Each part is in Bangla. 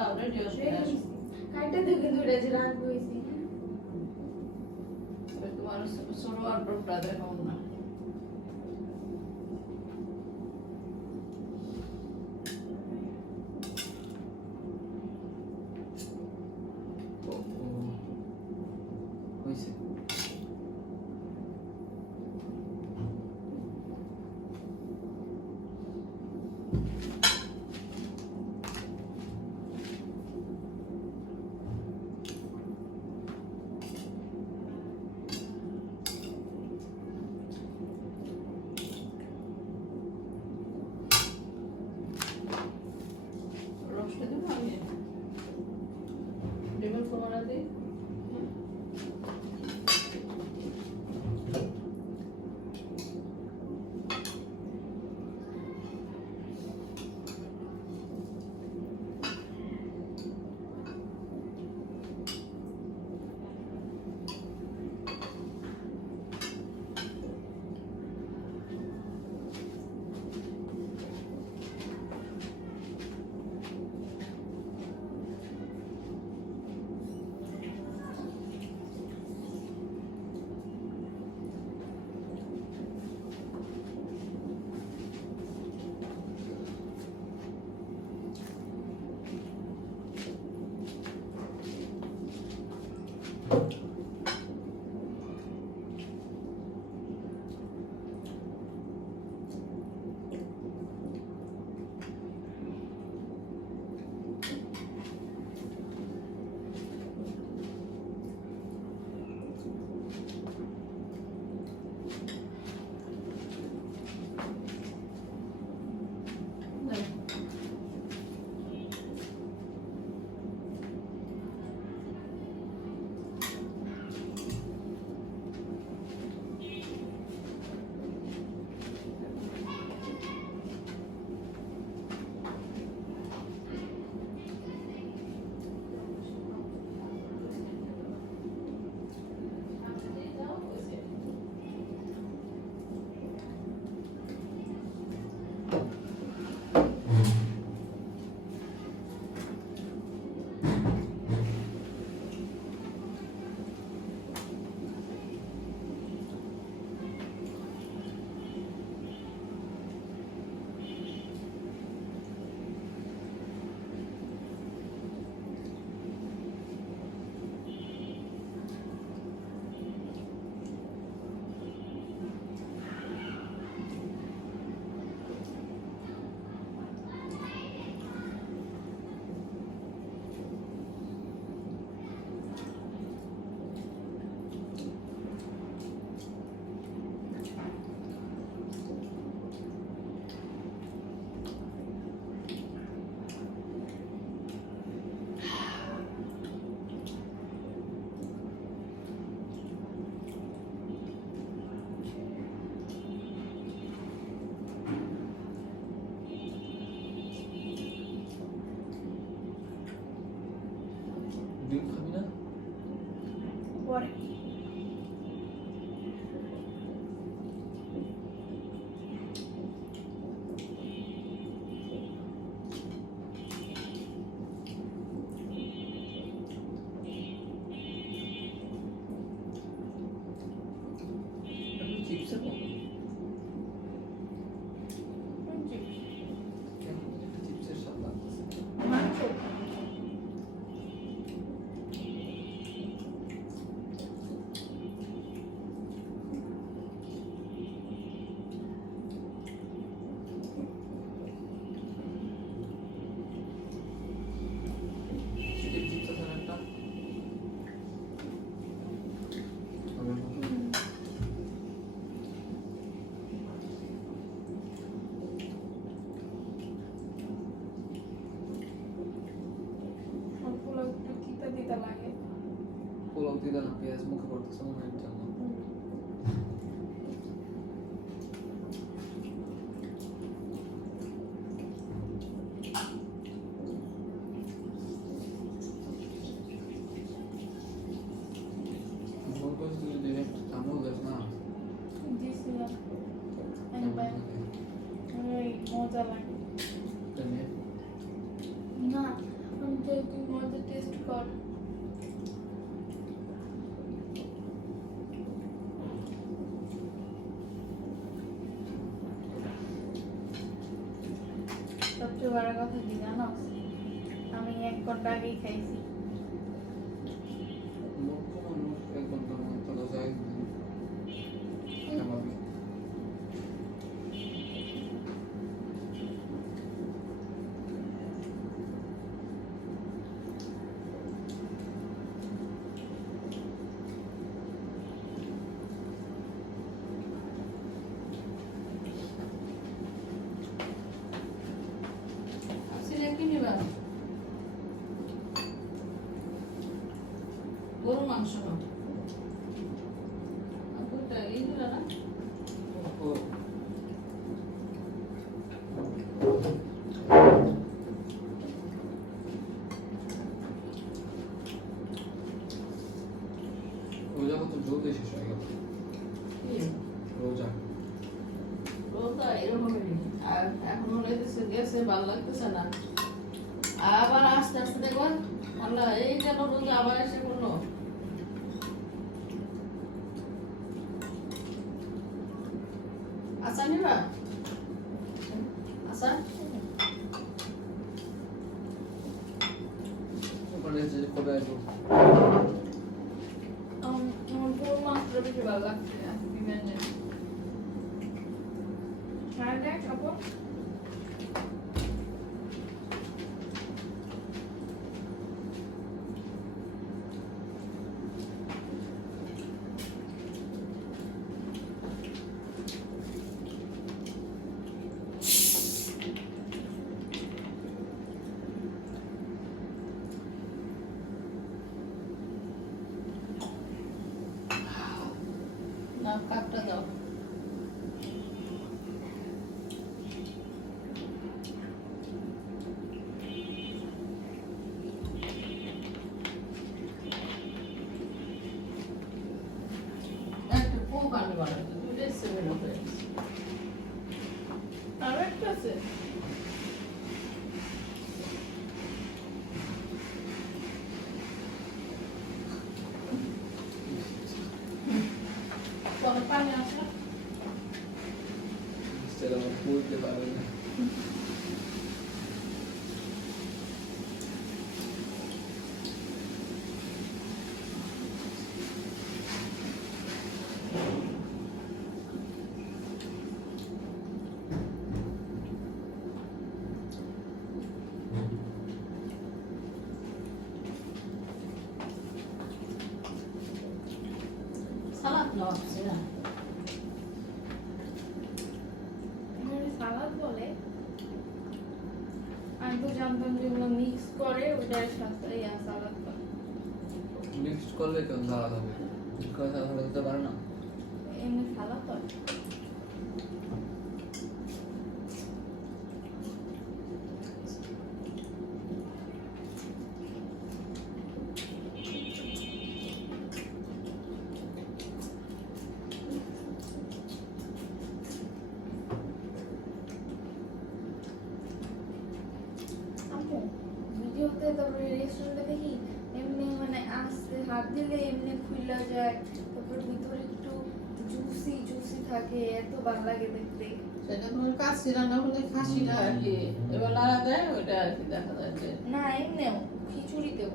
already কাইটা দেখে দুইটা যে রাগ হইছে তোমার ছোট আর বড়টা দেখাও না হইছে রসটা দেবো আমি ডিমের ফোড়না দিই ডিম খাবি না পরে চিপস কেন চিপসের স্বাদ লাগতেছে মাংস চিকেন চিপস আছে না একটা সবগুলো একটু তিতা তিতা লাগে পোলাও দিলে না পেঁয়াজ মুখে পড়তেছে মনে হয় জন্য ভুল করছি যদি একটা চামচ দেখ না দিয়েছিলাম আমি পাই মজা লাগে তেমনি না আমি তো যদি জানো আমি 1 ঘন্টা আগেই খাইছি। মূর্খ মানুষ এক ঘন্টার মধ্যে তো যায় স্বাভাবিক। আসলে কি নিবা? গরু মাংস না আপুটা এই দিলা না? ও রোজা কত জলদি শেষ হয়ে গেল। রোজা রোজা এরকমই। আর এখন মনে হইতেছে গেছে, ভালো লাগতেছে না। আবার আস্তে আস্তে দেখবেন আল্লাহ এই কেন রোজা আবার এসে করলো। আচ্ছা নিবা? আচ্ছা ওখানে যে কবে আসবো? আমার গরু মাংসটা বেশি ভালো লাগছে আজকে বিরিয়ানি। হ্যাঁ দেখ আপু, না কাপটা দাও। একটা কোক আনি বানাতে, দুটোই 7 হয়ে গেছে। আরো একটা আছে। পরে পানি আসে। সেটা আমার বলতে পারে না। সালাদ নেওয়া হচ্ছে না। এখানে সালাদ বলে, আমি তো জানতাম যেগুলো মিক্স করে ওটার সাথে সালাদ করে। মিক্সড করলে কেমন সালাদ হবে? মিক্সড করে সালাদ হতে পারে না। এমনি সালাদ হয়। আপু ভিডিওতে তারপরে রেস্টুরেন্টে দেখি এমনি মানে আস্তে হাত দিলে এমনি খুলে যায়, তারপর ভিতরে একটু জুসি জুসি থাকে, এত ভালো লাগে দেখতে। সেটা তোমার কাশি রান্না হলে খাসিটা আর কি এবার লাড়া দেয়, ওইটা আর কি দেখা যায় যে না এমনিও খিচুড়িতেও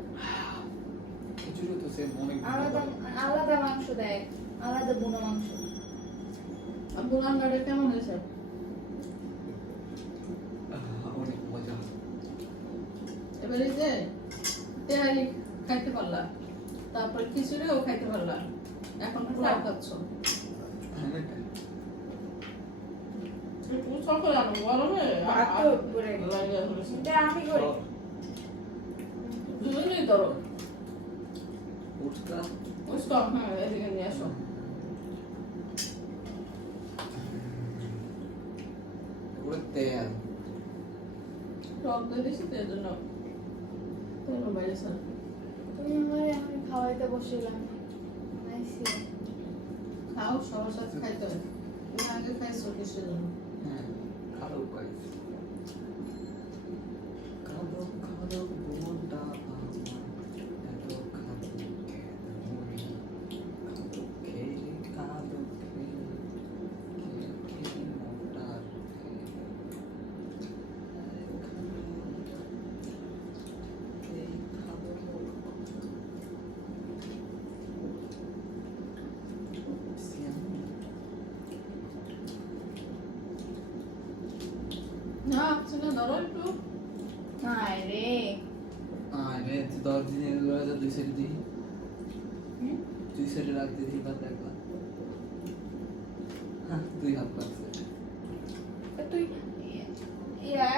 খিচুড়ি তো সেম অনেক আলাদা আলাদা মাংস দেয়, আলাদা বুনো মাংস। আব্বু রান্নাটা কেমন হয়েছে? অনেক মজা। এবারে যে তেহারি খাইতে পারলা, তারপর খিচুড়িও খাইতে পারলা, এখন পোলাও খাচ্ছ। একটু সকলে আনো গরমে ভাত তো করে এটা আমি করি। দুজনেই ধরো উঠতা বুঝতো। হ্যাঁ এদিকে নিয়ে আসো। ওরে তেল টক দই দিছি তো এর জন্য তেল বাইরে স্যার। তুমি আমারে আমি খাওয়াইতে বসিলাম নাইসি। খাও, সবার সাথে খাইতে হয়। তুমি আগে খাইছো কিসের জন্য? হ্যাঁ খালো গাইস খালো খালো বোনটা আমার এত খালো খালো খেয়ে খালো খেয়ে খেয়ে খেয়ে মোটা আছে না ধরো একটু হায় রে আরে তুই 10 দিনের লড়াই দুই সাইডে দিই হুম? দুই সাইডে রাখতে দিই বা একবার হ্যাঁ দুই হাত লাগছে তো তুই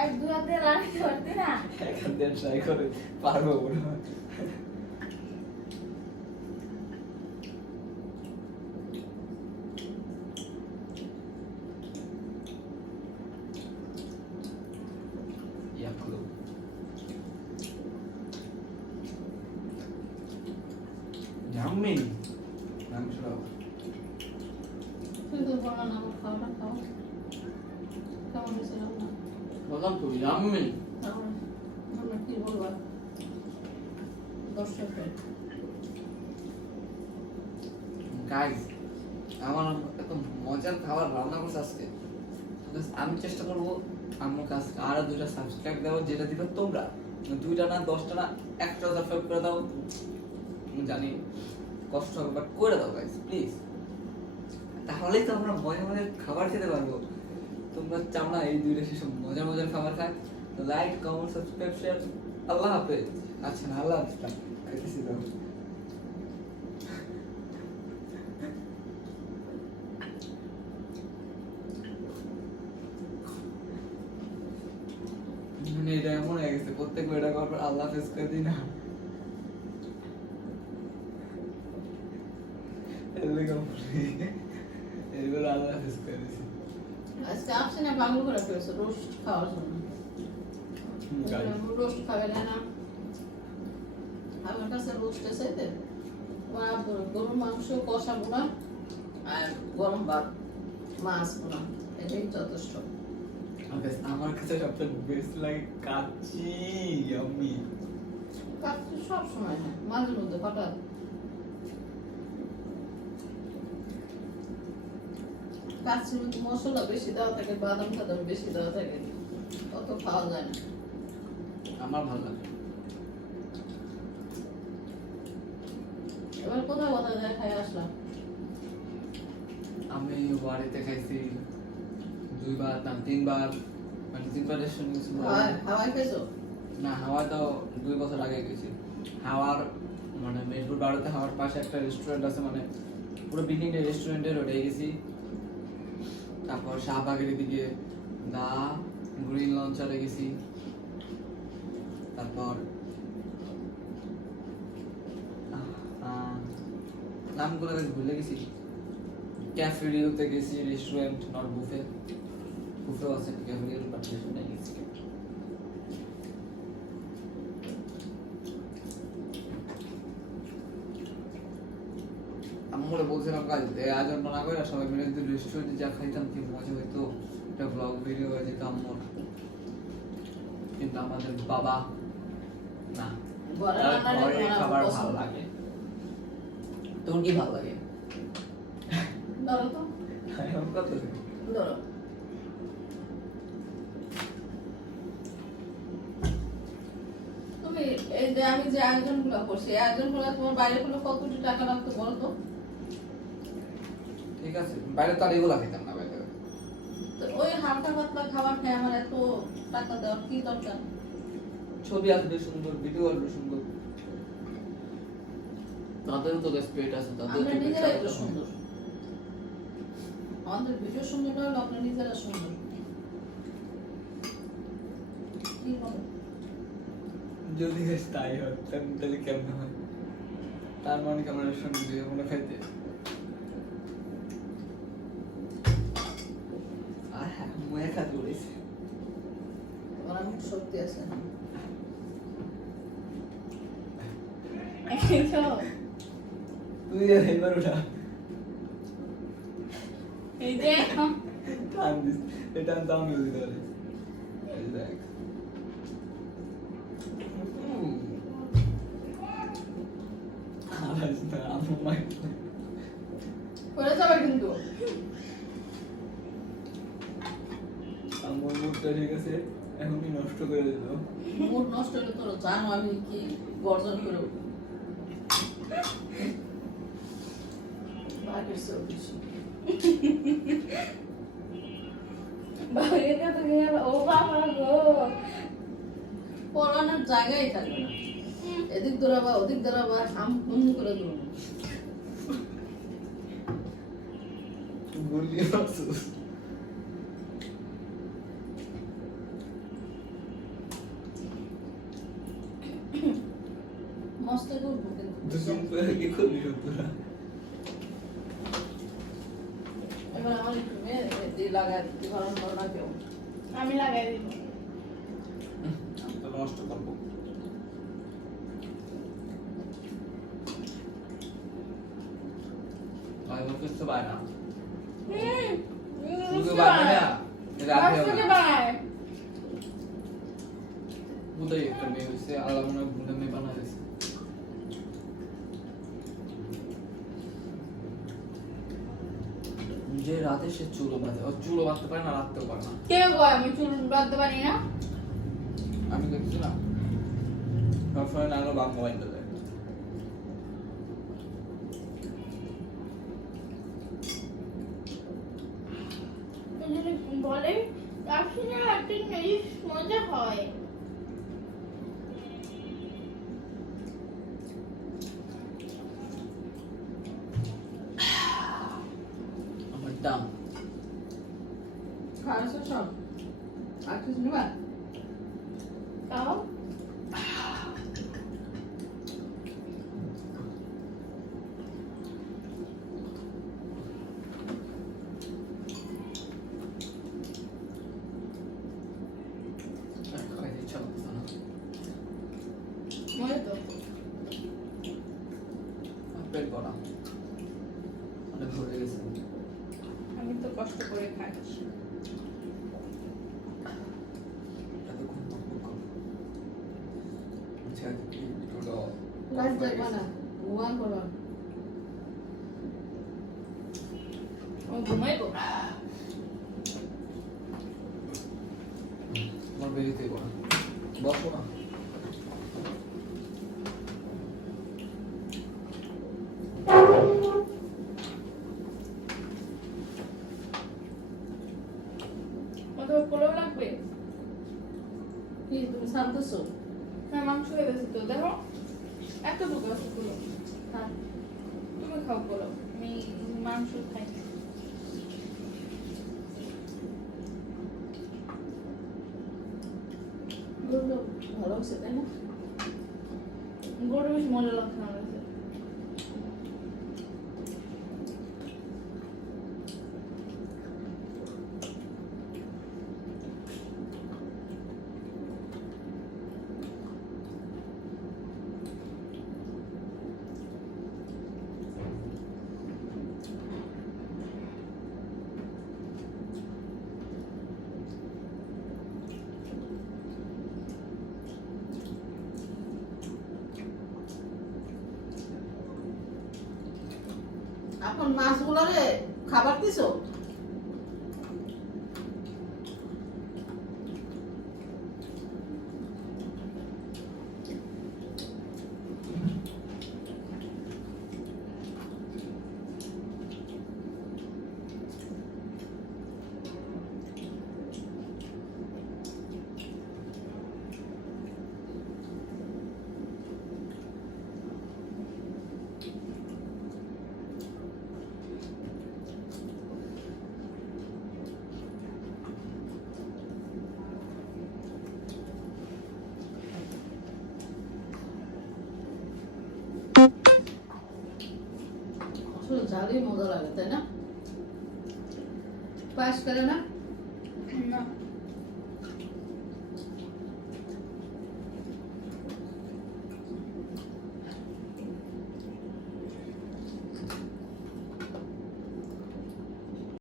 এক দু হাতে রাখতে পারতি না এক হাত দিয়ে ট্রাই করে পারবো মনে হয় ইয়াকুলো Yummy. মাংসটা তুই তো বলো না আমার খাওয়াটা খাও কেমন হয়েছে রান্না বললাম তো ইয়াম্মি তাহলে আমরা কি বলবা দর্শকের গাইস আমার এত মজার খাবার রান্না করছে আজকে Just আমি চেষ্টা করবো আমার কাছে আরো 2টা সাবস্ক্রাইব দাও যেটা দিবে তোমরা 2টা না 10টা না 1টা সাবস্ক্রাইব করে দাও আমি জানি কষ্ট হবে বাট করে দাও গাইস প্লিজ তাহলেই তো আমরা মজা মজার খাবার খেতে পারবো তোমরা চাও না এই 2টা সেসব মজার মজার খাবার খাই লাইক কমেন্ট সাবস্ক্রাইব শেয়ার আল্লাহ হাফেজ আচ্ছা না আল্লাহ হাফেজ খাইতেছি দাও মানে এটা এমন হয়ে গেছে প্রত্যেকবার এটা করার পর আল্লাহ হাফেজ করে দিই না এগুলো আল্লাহ হাফেজ করে দিছি আজকে আপনি না বাংলা করে ফেলেছে রোস্ট খাওয়ার জন্য রোস্ট খাবে না আমার কাছে রোস্ট আছে গরুর মাংস কষা বোনা আর গরম ভাত মাছ বোনা এটাই যথেষ্ট আমার কাছে সবচেয়ে বেস্ট লাগে কাচ্চি ইয়াম্মি কাচ্চি সব সময় হয় মাঝে মধ্যে হঠাৎ কাচ্চির মধ্যে মশলা বেশি দেওয়া থাকে বাদাম টাদাম বেশি দেওয়া থাকে অত খাওয়া যায় না আমার ভালো লাগে এবার কোথায় কোথায় যায় খাই আসলাম আমি বাড়িতে খাইছি 2বার না 3বার মানে 3বার রেস্টুরেন্ট গেছি হাওয়াই খাইছো না হাওয়া তো 2 বছর আগে গেছি হাওয়ার মানে মেদিনীপুর বাড়িতে হাওয়ার পাশে একটা রেস্টুরেন্ট আছে মানে পুরো বিল্ডিংটা রেস্টুরেন্টের ওটাই গেছি তারপর শাহবাগের দিকে দা গ্রিন লঞ্চারে গেছি তারপর নামগুলো বেশ ভুলে গেছি ক্যাফেরিওতে গেছি রেস্টুরেন্ট নট বুফে বুফেও আছে ক্যাফেরিও বাট রেস্টুরেন্টে গেছি আমরা বলছিলাম কাজ আয়োজন না করে সবাই মিলে যদি রেস্টুরেন্টে যা খাইতাম কি মজা হইতো একটা ব্লগ ভিডিও হয়ে যেত আম্মুর কিন্তু আমাদের বাবা না ঘরে তার রান্নাটা ঘরে তোমার খাবার পছন্দ। ভালো লাগে তোর কি ভালো লাগে ধরো তো এরকম কত ধরো তুমি এই যে আমি যে আয়োজনগুলো করছি এই আয়োজনগুলো তোমার বাইরে গুলো কত কোটি টাকা লাগতো বলো তো ঠিক আছে বাইরে তো আর এগুলো খেতাম না বাইরে তো ওই হালকা পাতলা খাবার খেয়ে আমার এত টাকা দেওয়ার কি দরকার ছবি আসবে সুন্দর ভিডিও আসবে সুন্দর তাদেরও তো রেসপেক্ট আছে আমরা তাদের নিজেরাই তো সুন্দর আমাদের ভিডিও সুন্দর না হলে আমরা নিজেরা সুন্দর কি বলো যদি গাছ তাই হয় তাহলে কেমন হয় তার মানে কি আমরা রেস্টুরেন্টে দিয়ে আমরা খাইতে আর হ্যাঁ ময়ে খাতে উড়েছে তোমার আমি শক্তি আছে না তুই এবার ওঠা এই যে টান দিস এটা দাম দিতে পারে এই দেখ আজ না আমার মাইক করে যাবে কিন্তু আমার মুডটা ঠিক আছে এখনই নষ্ট করে দিল মুড নষ্ট হলে তোর জানো আমি কি গর্জন করে উঠি বাঘের চেয়েও বেশি। বাইরে তো গেল ও বাবা গো পড়ানোর জায়গায় থাকবে না, এদিক দৌড়াবা ওদিক দৌড়াবা, হাম হুম করে দৌড়াবো। গুলিয়ে মারছিস। মস্ত করবো কিন্তু দুজন করে কি করবি তোরা? এবার আমার একটু মেহেদি লাগাই দিতে গরম করো না কেউ। আমি লাগাই দিব আমি তো নষ্ট করবো। ভাই বলছিস তো ভাই না, শুধু ভাই না, রাতে রাস্তাকে বাই বুঝাই একটা মেয়ে হয়েছে, আল্লাহ মনে হয় ভুলে মেয়ে বানা হয়েছে। যে রাতে সে চুলো বাঁধে, ও চুলো বাঁধতে পারে না, রাখতেও পারে না। কে গো আমি চুল বাঁধতে পারি না আমি দেখছি না, সবসময় নাগর বাপ মোবাইলটা দেয়। বলে রাখি না একটা জিনিস মজা হয় আমার দাম খাওয়াছো সব আর কিছু নেবা? তাও খাইতে ইচ্ছা করতেছে না। মজা তো আমার পেট ভরা, অনেক ভরে গেছে। আমি তো কষ্ট করে খাচ্ছি এতক্ষণ বকবক করবো। আচ্ছা, কি একটু লাইট দেখবা না, ঘুমান করো। ও ঘুমাইবো আমার বেরিতে না, বসো না। তোমার পোলাও লাগবে কি তুমি শান্তছো? না মাংস হয়ে গেছে তো দেখো এত ঢোকা আছে পোলাও হ্যাঁ তুমি খাও পোলাও আমি মাংস খাই গরু ভালো হচ্ছে তাই না? গরু বেশ মজা লাগছে আমার কাছে এখন মাছগুলোরে খাবার দিছো? আসলে জালই মজা লাগে তাই না? পায়েস করে না? না